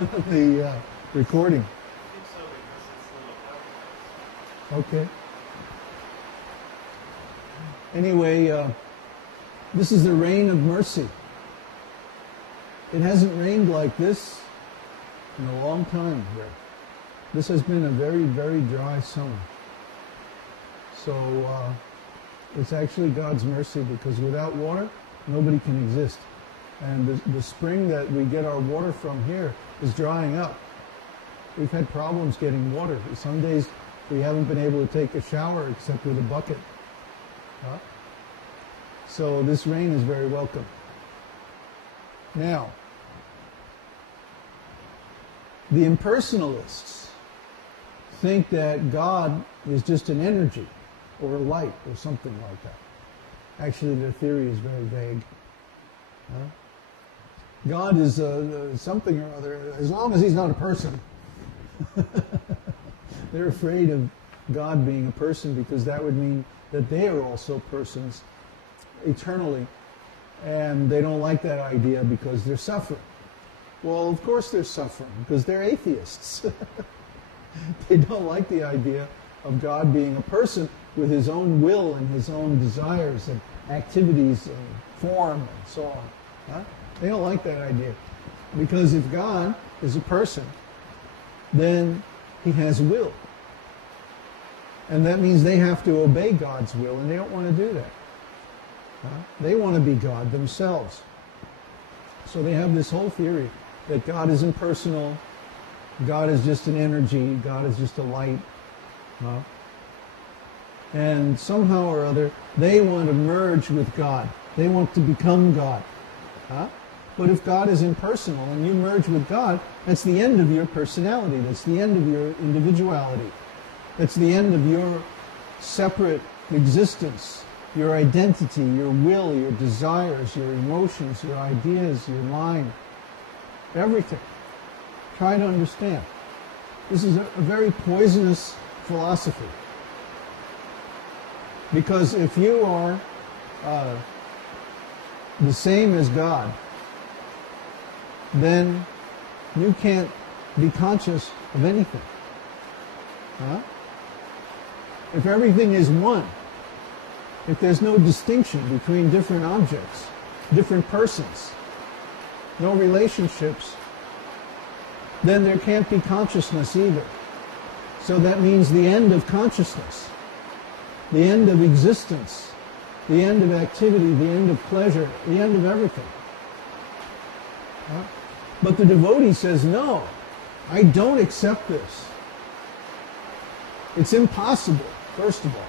the recording. I think so, because it's a little Okay. Anyway, this is the rain of mercy. It hasn't rained like this in a long time here. This has been a very, very dry summer. So it's actually God's mercy, because without water, nobody can exist. And the spring that we get our water from here is drying up. We've had problems getting water. Some days we haven't been able to take a shower except with a bucket. So this rain is very welcome. Now, the impersonalists think that God is just an energy or a light or something like that. Actually, their theory is very vague. God is something or other, as long as he's not a person. They're afraid of God being a person, because that would mean that they are also persons eternally. And they don't like that idea because they're suffering. Well, of course they're suffering, because they're atheists. They don't like the idea of God being a person with his own will and his own desires and activities and form and so on. They don't like that idea. Because if God is a person, then he has will. And that means they have to obey God's will, and they don't want to do that. They want to be God themselves. So they have this whole theory that God is impersonal, God is just an energy, God is just a light. And somehow or other, they want to merge with God. They want to become God. But if God is impersonal and you merge with God, that's the end of your personality. That's the end of your individuality. That's the end of your separate existence, your identity, your will, your desires, your emotions, your ideas, your mind, everything. Try to understand. This is a very poisonous philosophy. Because if you are the same as God, then you can't be conscious of anything. If everything is one, if there's no distinction between different objects, different persons, no relationships, then there can't be consciousness either. So that means the end of consciousness, the end of existence, the end of activity, the end of pleasure, the end of everything. But the devotee says, no, I don't accept this. It's impossible, first of all,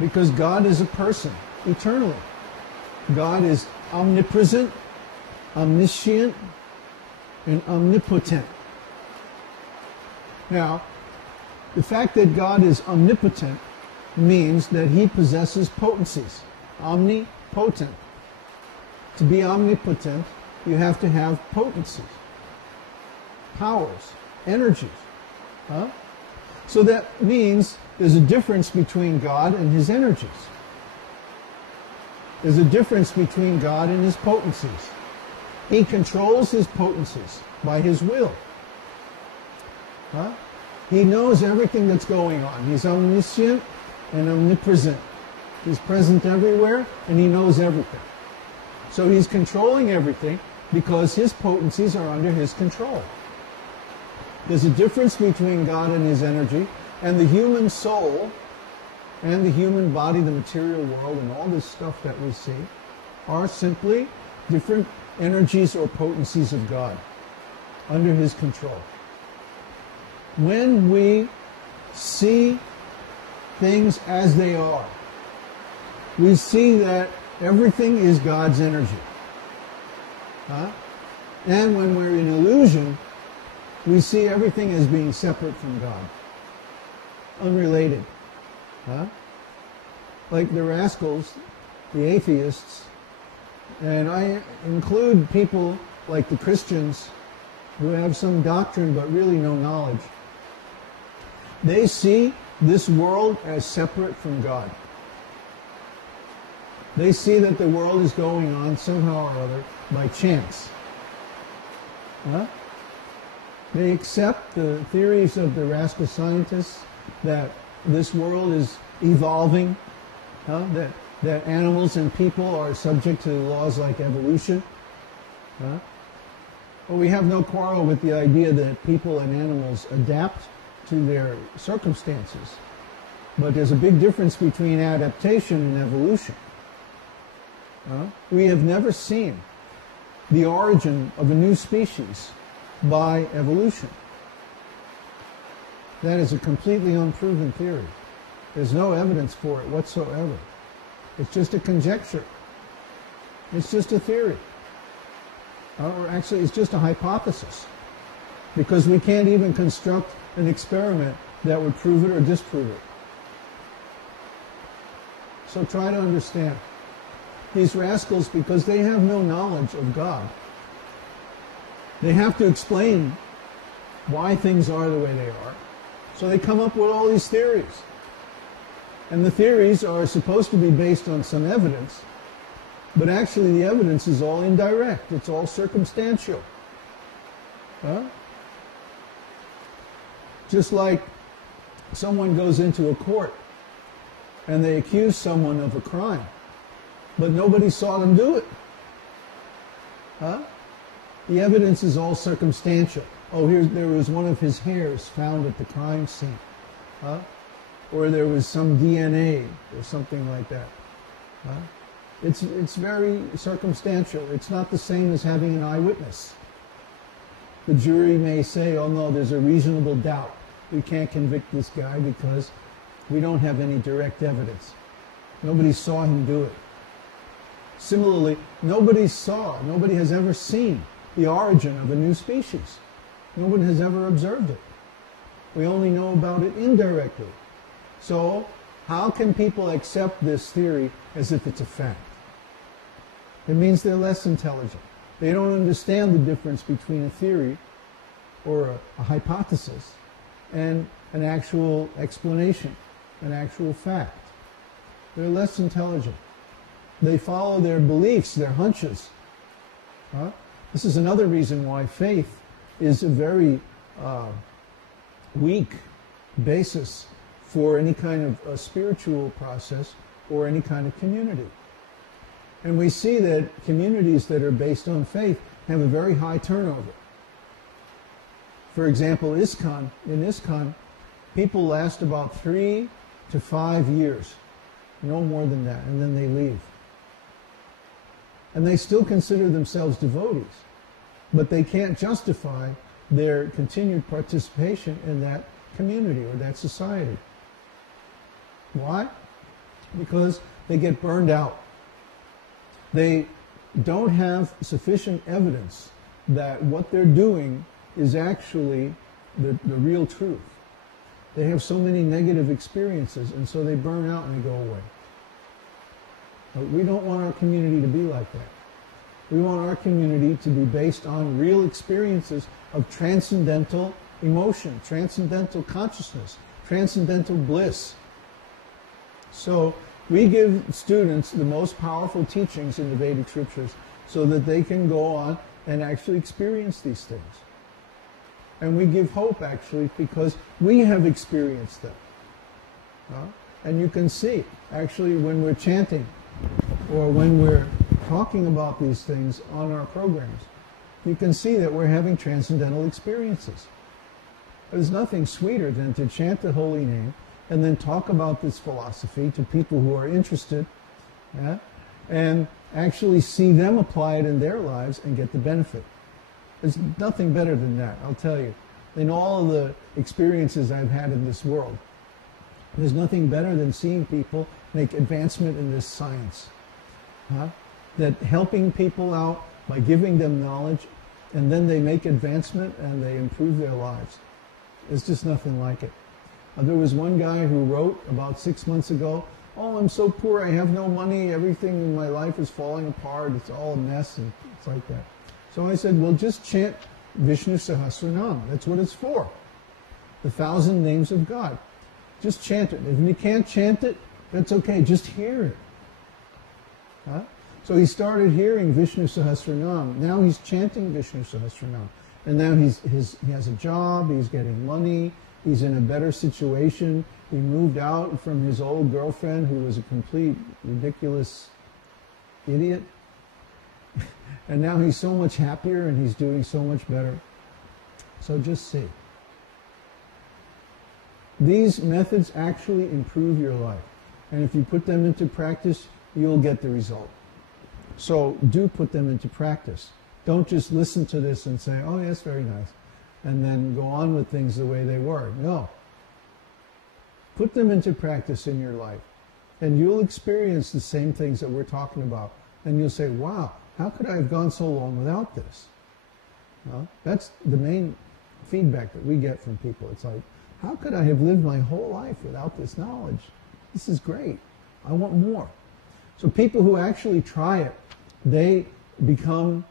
because God is a person, eternally. God is omnipresent, omniscient, and omnipotent. Now, the fact that God is omnipotent means that he possesses potencies, omnipotent. To be omnipotent, you have to have potencies, powers, energies. So that means there's a difference between God and his energies. There's a difference between God and his potencies. He controls his potencies by his will. He knows everything that's going on. He's omniscient and omnipresent. He's present everywhere, and he knows everything. So he's controlling everything because his potencies are under his control. There's a difference between God and his energy, and the human soul and the human body, the material world, and all this stuff that we see are simply different energies or potencies of God under his control. When we see things as they are, we see that everything is God's energy. And when we're in illusion, we see everything as being separate from God, unrelated. Like the rascals, the atheists, and I include people like the Christians who have some doctrine but really no knowledge. They see this world as separate from God. They see that the world is going on somehow or other by chance. Huh? They accept the theories of the rascal scientists that this world is evolving, that animals and people are subject to laws like evolution. Well, we have no quarrel with the idea that people and animals adapt to their circumstances. But there's a big difference between adaptation and evolution. We have never seen the origin of a new species by evolution. That is a completely unproven theory. There's no evidence for it whatsoever. It's just a conjecture. It's just a theory. Or actually, it's just a hypothesis. Because we can't even construct an experiment that would prove it or disprove it. So try to understand. These rascals, because they have no knowledge of God, they have to explain why things are the way they are. So they come up with all these theories. And the theories are supposed to be based on some evidence, but actually the evidence is all indirect. It's all circumstantial. Just like someone goes into a court and they accuse someone of a crime, but nobody saw them do it. The evidence is all circumstantial. Oh, there was one of his hairs found at the crime scene. Or there was some DNA or something like that. It's very circumstantial. It's not the same as having an eyewitness. The jury may say, oh no, there's a reasonable doubt. We can't convict this guy because we don't have any direct evidence. Nobody saw him do it. Similarly, nobody has ever seen the origin of a new species. No one has ever observed it. We only know about it indirectly. So, how can people accept this theory as if it's a fact? It means they're less intelligent. They don't understand the difference between a theory or a hypothesis and an actual explanation, an actual fact. They're less intelligent. They follow their beliefs, their hunches. This is another reason why faith is a very weak basis for any kind of a spiritual process or any kind of community. And we see that communities that are based on faith have a very high turnover. For example, in ISKCON, people last about 3 to 5 years, no more than that, and then they leave. And they still consider themselves devotees, but they can't justify their continued participation in that community or that society. Why? Because they get burned out. They don't have sufficient evidence that what they're doing is actually the real truth. They have so many negative experiences, and so they burn out and they go away. But we don't want our community to be like that. We want our community to be based on real experiences of transcendental emotion, transcendental consciousness, transcendental bliss. So we give students the most powerful teachings in the Vedic scriptures so that they can go on and actually experience these things. And we give hope, actually, because we have experienced them. And you can see, actually, when we're chanting or when we're talking about these things on our programs, you can see that we're having transcendental experiences. There's nothing sweeter than to chant the holy name and then talk about this philosophy to people who are interested, and actually see them apply it in their lives and get the benefit. There's nothing better than that, I'll tell you. In all of the experiences I've had in this world, there's nothing better than seeing people make advancement in this science. That helping people out by giving them knowledge, and then they make advancement and they improve their lives. There's just nothing like it. There was one guy who wrote about 6 months ago, oh, I'm so poor, I have no money, everything in my life is falling apart, it's all a mess, and it's like that. So I said, well, just chant Vishnu Sahasranam. That's what it's for. The 1,000 names of God. Just chant it. If you can't chant it, that's okay. Just hear it. So he started hearing Vishnu Sahasranam. Now he's chanting Vishnu Sahasranam. And now he has a job, he's getting money, he's in a better situation. He moved out from his old girlfriend who was a complete ridiculous idiot. And now he's so much happier and he's doing so much better. So just see. These methods actually improve your life. And if you put them into practice, you'll get the result. So do put them into practice. Don't just listen to this and say, oh, yes, very nice, and then go on with things the way they were. No. Put them into practice in your life, and you'll experience the same things that we're talking about. And you'll say, wow, how could I have gone so long without this? Well, that's the main feedback that we get from people. It's like, how could I have lived my whole life without this knowledge? This is great. I want more. So people who actually try it, they become